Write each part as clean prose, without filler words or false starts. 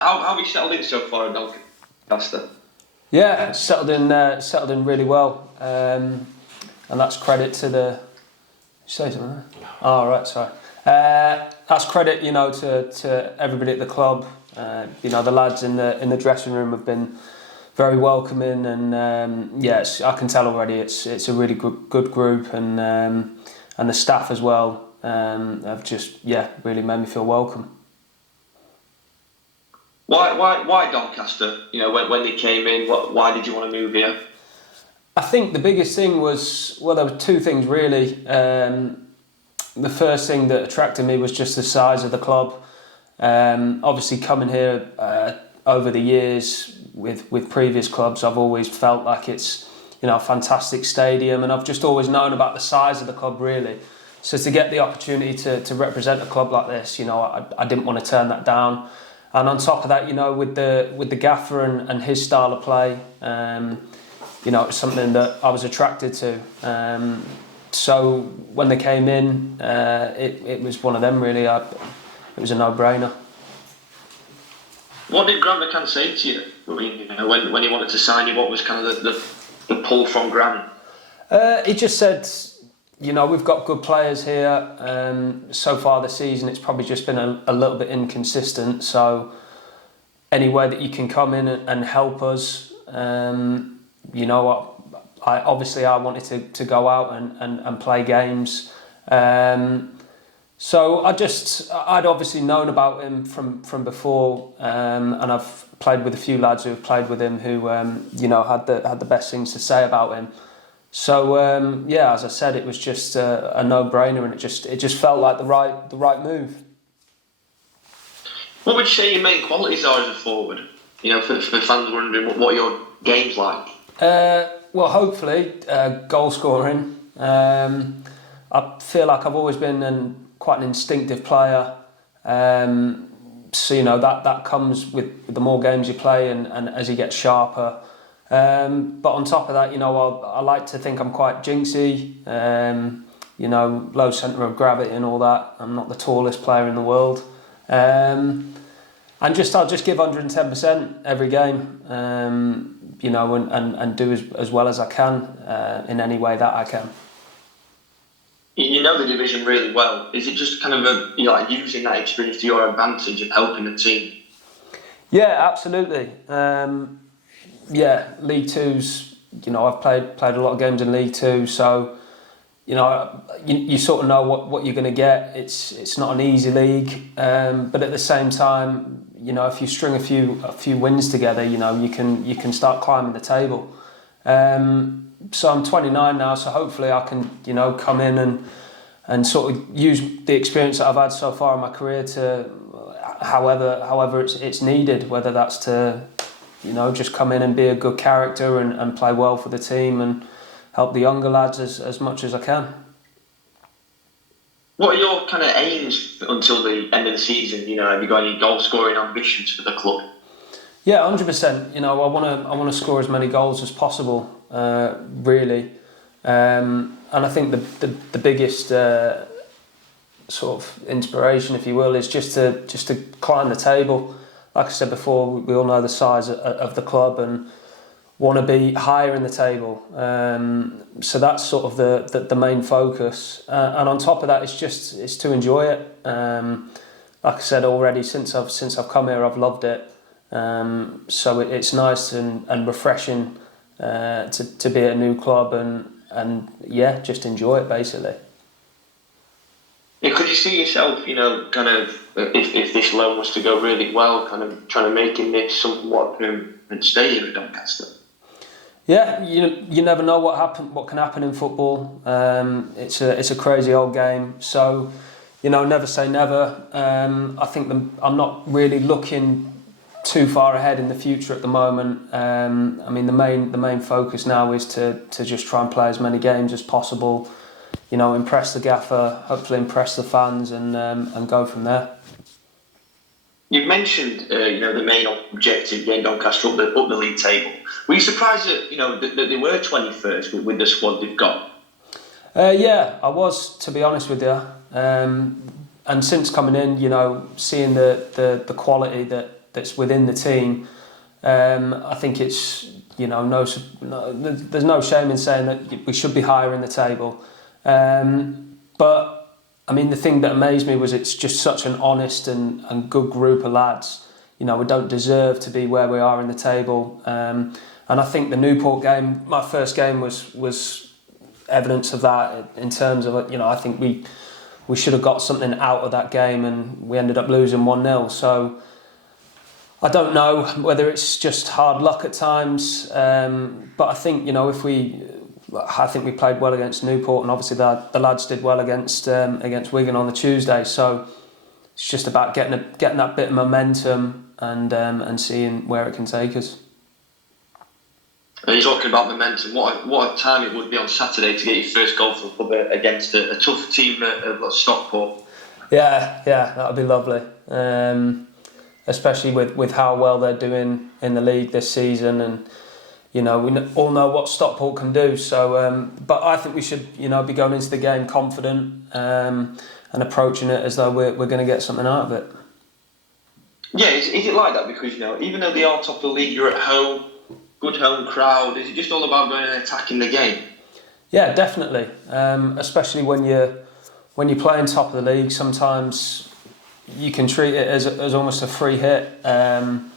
How have you settled in so far in Doncaster? Yeah, settled in really well, and that's credit to the. Say something. There? Oh, right, sorry. That's credit, to everybody at the club. The lads in the dressing room have been very welcoming, and I can tell already it's a really good group, and the staff as well have just really made me feel welcome. Why Doncaster? When they came in, why did you want to move here? I think the biggest thing was, there were two things really. The first thing that attracted me was just the size of the club. Obviously, coming here over the years with previous clubs, I've always felt like it's a fantastic stadium, and I've just always known about the size of the club really. So to get the opportunity to represent a club like this, I didn't want to turn that down. And on top of that, with the gaffer and his style of play, it was something that I was attracted to. So when they came in, it was one of them really. It was a no-brainer. What did Grant McCann say to you? When he wanted to sign you, what was kind of the pull from Grant? He just said, we've got good players here. So far this season, it's probably just been a little bit inconsistent. So any way that you can come in and help us, I wanted to go out and play games. So I'd obviously known about him from before, and I've played with a few lads who have played with him who had the best things to say about him. So as I said, it was just a no-brainer, and it just felt like the right move. What would you say your main qualities are as a forward? For fans wondering what your game's like. Well, hopefully goal scoring. I feel like I've always been quite an instinctive player. So that comes with the more games you play and as you get sharper. But on top of that, I like to think I'm quite jinxy, low centre of gravity and all that. I'm not the tallest player in the world. And I'll just give 110% every game, and do as well as I can in any way that I can. You know the division really well. Is it just kind of using that experience to your advantage of helping the team? Yeah, absolutely. League Two's. I've played a lot of games in League Two, so you sort of know what you're going to get. It's not an easy league, but at the same time, if you string a few wins together, you can start climbing the table. So I'm 29 now, so hopefully I can come in and sort of use the experience that I've had so far in my career to however it's needed, whether that's to just come in and be a good character and play well for the team and help the younger lads as much as I can. What are your kind of aims until the end of the season? Have you got any goal scoring ambitions for the club? Yeah, 100%. I want to score as many goals as possible, really. And I think the biggest sort of inspiration, if you will, is just to climb the table. Like I said before, we all know the size of the club and want to be higher in the table. So that's sort of the main focus. And on top of that, it's to enjoy it. Like I said already, since I've come here, I've loved it. So it's nice and refreshing to be at a new club and just enjoy it basically. Yeah, could you see yourself, kind of, if this loan was to go really well, kind of trying to making this somewhat permanent stay here at Doncaster? Yeah, you never know what can happen in football. It's a crazy old game, so never say never. I think I'm not really looking too far ahead in the future at the moment. The main focus now is to just try and play as many games as possible. Impress the gaffer, hopefully impress the fans, and go from there. You've mentioned, the main objective getting Doncaster up the league table. Were you surprised that they were 21st with the squad they've got? Yeah, I was, to be honest with you. And since coming in, seeing the quality that that's within the team. I think it's, there's no shame in saying that we should be higher in the table. But I mean, the thing that amazed me was it's just such an honest and good group of lads. We don't deserve to be where we are in the table. And I think the Newport game, my first game, was evidence of that in terms of, I think we should have got something out of that game and we ended up losing 1-0. So I don't know whether it's just hard luck at times, but I think, I think we played well against Newport, and obviously the lads did well against Wigan on the Tuesday. So it's just about getting that bit of momentum and seeing where it can take us. And you're talking about momentum. What a time it would be on Saturday to get your first goal for the club against a tough team at Stockport. Yeah, that would be lovely. Especially with how well they're doing in the league this season, and we all know what Stockport can do. So, but I think we should, be going into the game confident and approaching it as though we're going to get something out of it. Yeah, is it like that? Because even though they are top of the league, you're at home, good home crowd. Is it just all about going and attacking the game? Yeah, definitely. Especially when you're playing top of the league, sometimes you can treat it as almost a free hit. And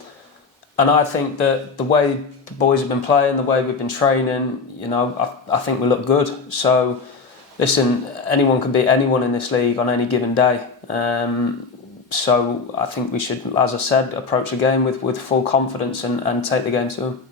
I think that the way the boys have been playing, the way we've been training, I think we look good. So, listen, anyone can beat anyone in this league on any given day. So I think we should, as I said, approach a game with full confidence and take the game to them.